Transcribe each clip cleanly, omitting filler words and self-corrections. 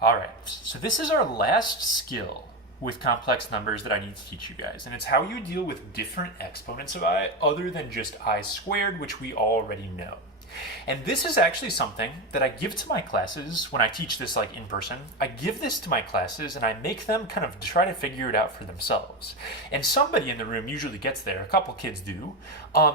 All right, so this is our last skill with complex numbers that I need to teach you guys, and it's how you deal with different exponents of I other than just I squared, which we already know. And this is actually something that I give to my classes when I teach this like in person. I give this to my classes and I make them kind of try to figure it out for themselves. And somebody in the room usually gets there, a couple kids do.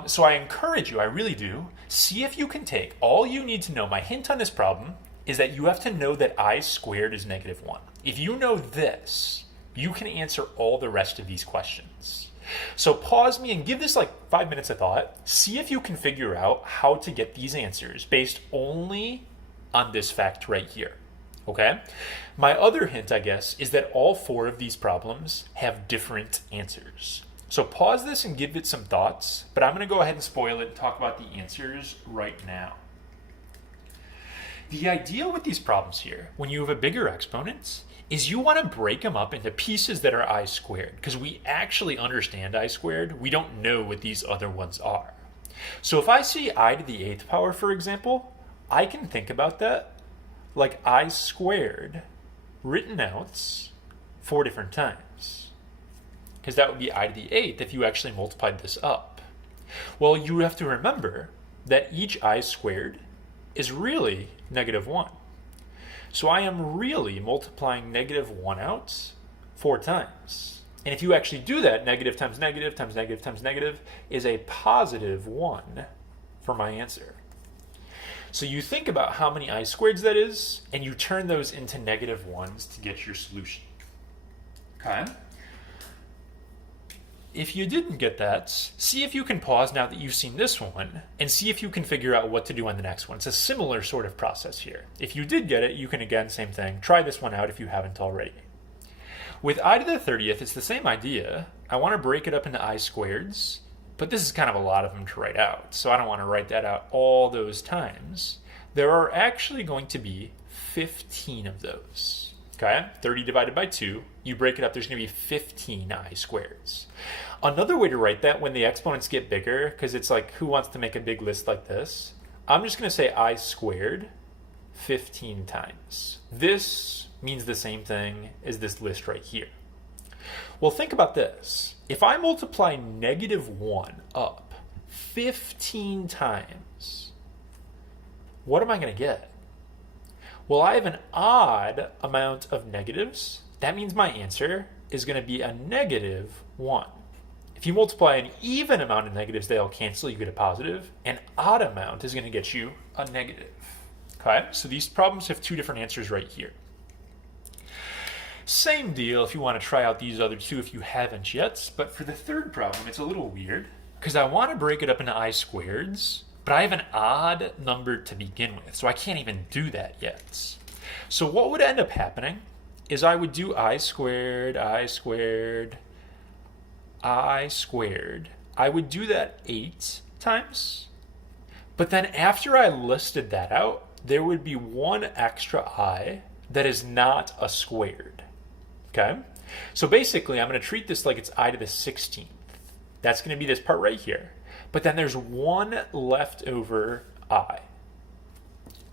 So I encourage you, I really do, see if you can take all you need to know. My hint on this problem is that you have to know that I squared is -1. If you know this, you can answer all the rest of these questions. So pause me and give this like 5 minutes of thought. See if you can figure out how to get these answers based only on this fact right here. Okay? My other hint, I guess, is that all 4 of these problems have different answers. So pause this and give it some thoughts, but I'm going to go ahead and spoil it and talk about the answers right now. The idea with these problems here, when you have a bigger exponent, is you want to break them up into pieces that are I squared, because we actually understand I squared. We don't know what these other ones are. So if I see I to the 8th power, for example, I can think about that like I squared written out 4 different times, because that would be I to the 8th if you actually multiplied this up. Well, you have to remember that each I squared is really -1. So I am really multiplying -1 out 4 times. And if you actually do that, negative times negative times negative times negative is a +1 for my answer. So you think about how many I squareds that is, and you turn those into -1s to get your solution. Okay? If you didn't get that, see if you can pause now that you've seen this one and see if you can figure out what to do on the next one. It's a similar sort of process here. If you did get it, you can again, same thing, try this one out if you haven't already. With I to the 30th, it's the same idea. I want to break it up into I squareds, but this is kind of a lot of them to write out, so I don't want to write that out all those times. There are actually going to be 15 of those. Okay, 30 divided by 2, you break it up, there's going to be 15 I squareds. Another way to write that when the exponents get bigger, because it's like, who wants to make a big list like this? I'm just going to say I squared 15 times. This means the same thing as this list right here. Well, think about this. If I multiply -1 up 15 times, what am I going to get? Well, I have an odd amount of negatives. That means my answer is going to be a -1. If you multiply an even amount of negatives, they'll cancel, you get a positive. An odd amount is going to get you a negative. Okay, so these problems have 2 different answers right here. Same deal if you want to try out these other 2 if you haven't yet, but for the third problem, it's a little weird because I want to break it up into I squareds, but I have an odd number to begin with, so I can't even do that yet. So what would end up happening is I would do I squared, I squared, I squared. I would do that 8 times, but then after I listed that out, there would be 1 extra I that is not a squared. Okay? So basically, I'm going to treat this like it's I to the 16th. That's going to be this part right here. But then there's 1 leftover I.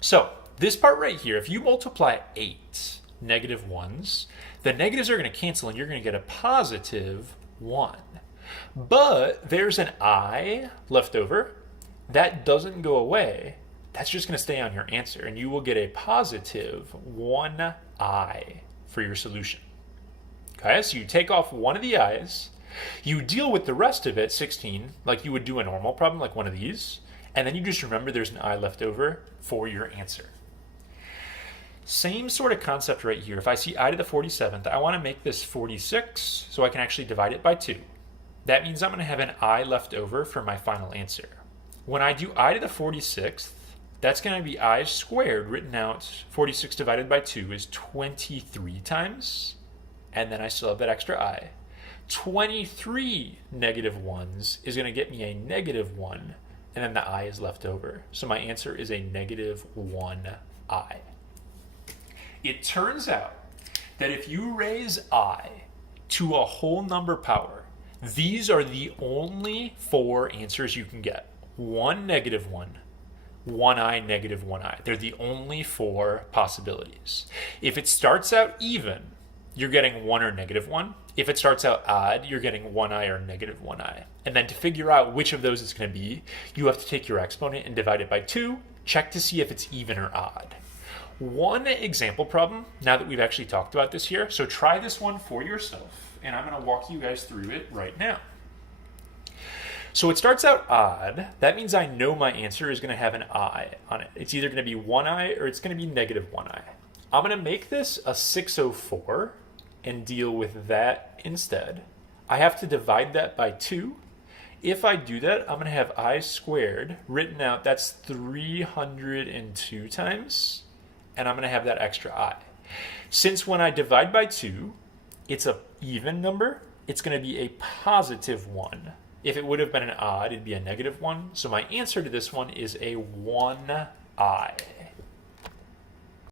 So this part right here, if you multiply 8 -1s, the negatives are going to cancel and you're going to get a +1. But there's an I left over. That doesn't go away. That's just going to stay on your answer and you will get a +1 I for your solution. Okay, so you take off 1 of the I's, you deal with the rest of it, 16, like you would do a normal problem, like one of these, and then you just remember there's an I left over for your answer. Same sort of concept right here. If I see I to the 47th, I want to make this 46 so I can actually divide it by 2. That means I'm going to have an I left over for my final answer. When I do I to the 46th, that's going to be I squared written out. 46 divided by 2 is 23 times, and then I still have that extra I. 23 -1s is going to get me a -1, and then the I is left over. So my answer is a -1 I. It turns out that if you raise I to a whole number power, these are the only 4 answers you can get. 1 -1, 1i, negative 1i. They're the only 4 possibilities. If it starts out even, you're getting 1 or negative 1. If it starts out odd, you're getting 1i or negative 1i. And then to figure out which of those it's going to be, you have to take your exponent and divide it by 2, check to see if it's even or odd. One example problem, now that we've actually talked about this here, so try this one for yourself, and I'm going to walk you guys through it right now. So it starts out odd. That means I know my answer is going to have an I on it. It's either going to be 1i or it's going to be negative 1i. I'm going to make this a 604 and deal with that instead. I have to divide that by 2. If I do that, I'm going to have I squared written out. That's 302 times. And I'm going to have that extra I. Since when I divide by 2, it's an even number, it's going to be a positive 1. If it would have been an odd, it'd be a negative 1. So my answer to this one is a 1i.